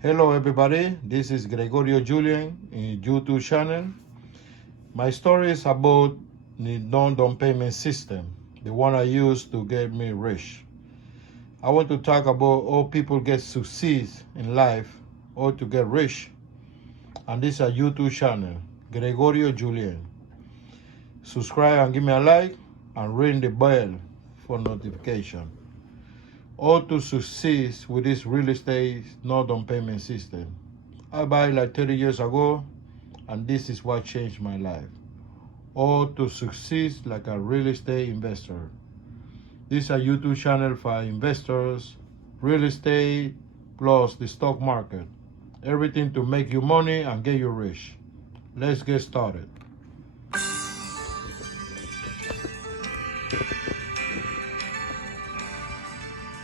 Hello everybody, this is Gregorio Julian in YouTube channel. My story is about the non-down payment system, the one I use to get me rich. I want to talk about how people get succeed in life or to get rich. And this is a YouTube channel, Gregorio Julian. Subscribe and give me a like and ring the bell for notification. How to succeed with this real estate non-down payment system. I buy like 30 years ago, and this is what changed my life. Or to succeed like a real estate investor. This is a YouTube channel for investors, real estate, plus the stock market. Everything to make you money and get you rich. Let's get started.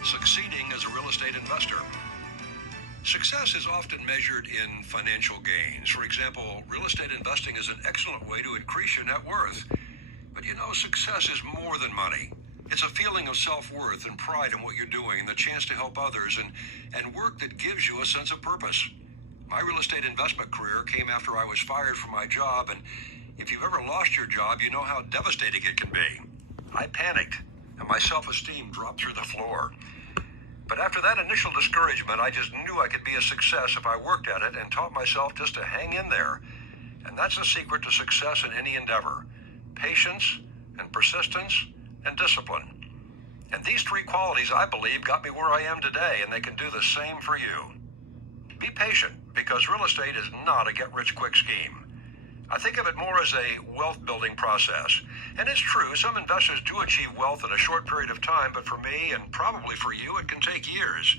Succeeding as a real estate investor. Success is often measured in financial gains. For example, real estate investing is an excellent way to increase your net worth. But success is more than money. It's a feeling of self-worth and pride in what you're doing and the chance to help others and work that gives you a sense of purpose. My real estate investment career came after I was fired from my job, and if you've ever lost your job, you know how devastating it can be. I panicked, and my self-esteem dropped through the floor. But after that initial discouragement, I just knew I could be a success if I worked at it and taught myself just to hang in there. And that's the secret to success in any endeavor: patience and persistence and discipline. And these three qualities, I believe, got me where I am today, and they can do the same for you. Be patient, because real estate is not a get-rich-quick scheme. I think of it more as a wealth-building process. And it's true, some investors do achieve wealth in a short period of time, but for me, and probably for you, it can take years.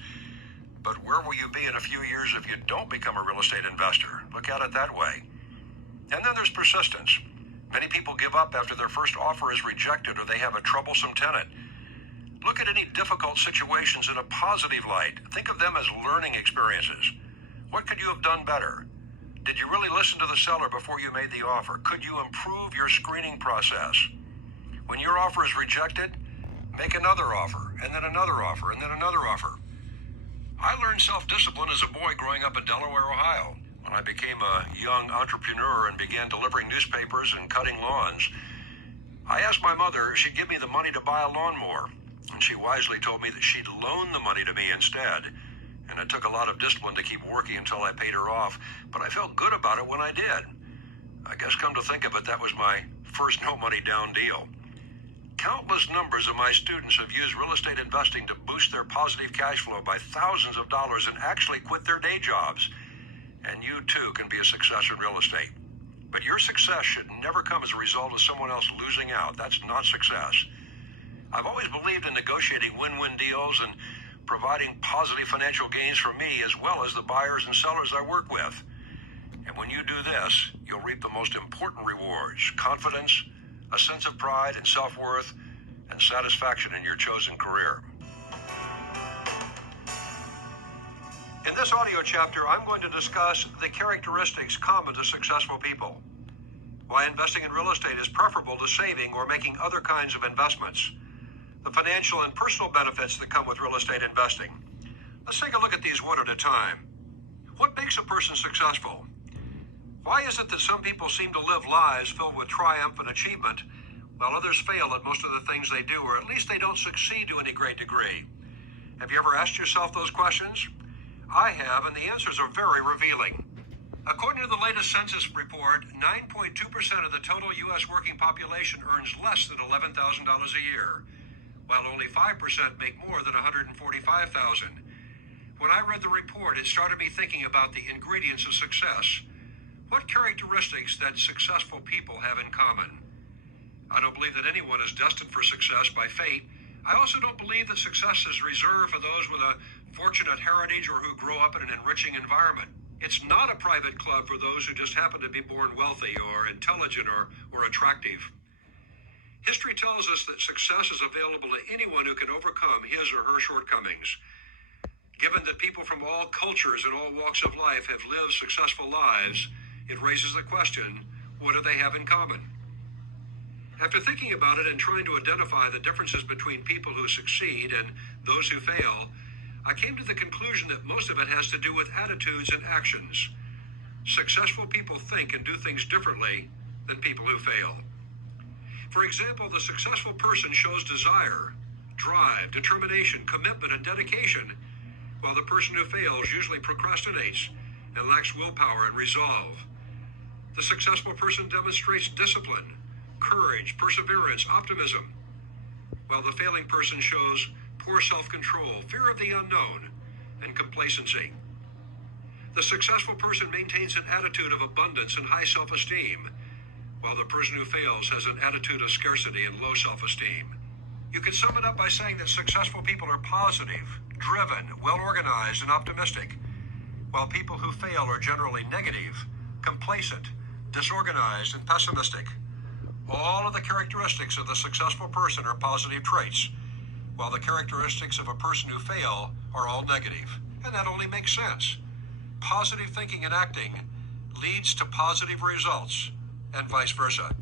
But where will you be in a few years if you don't become a real estate investor? Look at it that way. And then there's persistence. Many people give up after their first offer is rejected or they have a troublesome tenant. Look at any difficult situations in a positive light. Think of them as learning experiences. What could you have done better? Did you really listen to the seller before you made the offer? Could you improve your screening process? When your offer is rejected, make another offer, and then another offer, and then another offer. I learned self-discipline as a boy growing up in Delaware, Ohio. When I became a young entrepreneur and began delivering newspapers and cutting lawns, I asked my mother if she'd give me the money to buy a lawnmower, and she wisely told me that she'd loan the money to me instead. And it took a lot of discipline to keep working until I paid her off, but I felt good about it when I did. I guess, come to think of it, that was my first no money down deal. Countless numbers of my students have used real estate investing to boost their positive cash flow by thousands of dollars and actually quit their day jobs. And you too can be a success in real estate. But your success should never come as a result of someone else losing out. That's not success. I've always believed in negotiating win-win deals and providing positive financial gains for me as well as the buyers and sellers I work with. And when you do this, you'll reap the most important rewards: confidence, a sense of pride and self-worth, and satisfaction in your chosen career. In this audio chapter, I'm going to discuss the characteristics common to successful people, why investing in real estate is preferable to saving or making other kinds of investments, the financial and personal benefits that come with real estate investing. Let's take a look at these one at a time. What makes a person successful? Why is it that some people seem to live lives filled with triumph and achievement, while others fail at most of the things they do, or at least they don't succeed to any great degree? Have you ever asked yourself those questions? I have, and the answers are very revealing. According to the latest census report, 9.2% of the total U.S. working population earns less than $11,000 a year, while only 5% make more than $145,000. When I read the report, it started me thinking about the ingredients of success. What characteristics that successful people have in common? I don't believe that anyone is destined for success by fate. I also don't believe that success is reserved for those with a fortunate heritage or who grow up in an enriching environment. It's not a private club for those who just happen to be born wealthy or intelligent or attractive. History tells us that success is available to anyone who can overcome his or her shortcomings. Given that people from all cultures and all walks of life have lived successful lives, it raises the question, what do they have in common? After thinking about it and trying to identify the differences between people who succeed and those who fail, I came to the conclusion that most of it has to do with attitudes and actions. Successful people think and do things differently than people who fail. For example, the successful person shows desire, drive, determination, commitment, and dedication, while the person who fails usually procrastinates and lacks willpower and resolve. The successful person demonstrates discipline, courage, perseverance, optimism, while the failing person shows poor self-control, fear of the unknown, and complacency. The successful person maintains an attitude of abundance and high self-esteem, while the person who fails has an attitude of scarcity and low self-esteem. You could sum it up by saying that successful people are positive, driven, well-organized, and optimistic, while people who fail are generally negative, complacent, disorganized, and pessimistic. All of the characteristics of the successful person are positive traits, while the characteristics of a person who fail are all negative. And that only makes sense. Positive thinking and acting leads to positive results, and vice versa.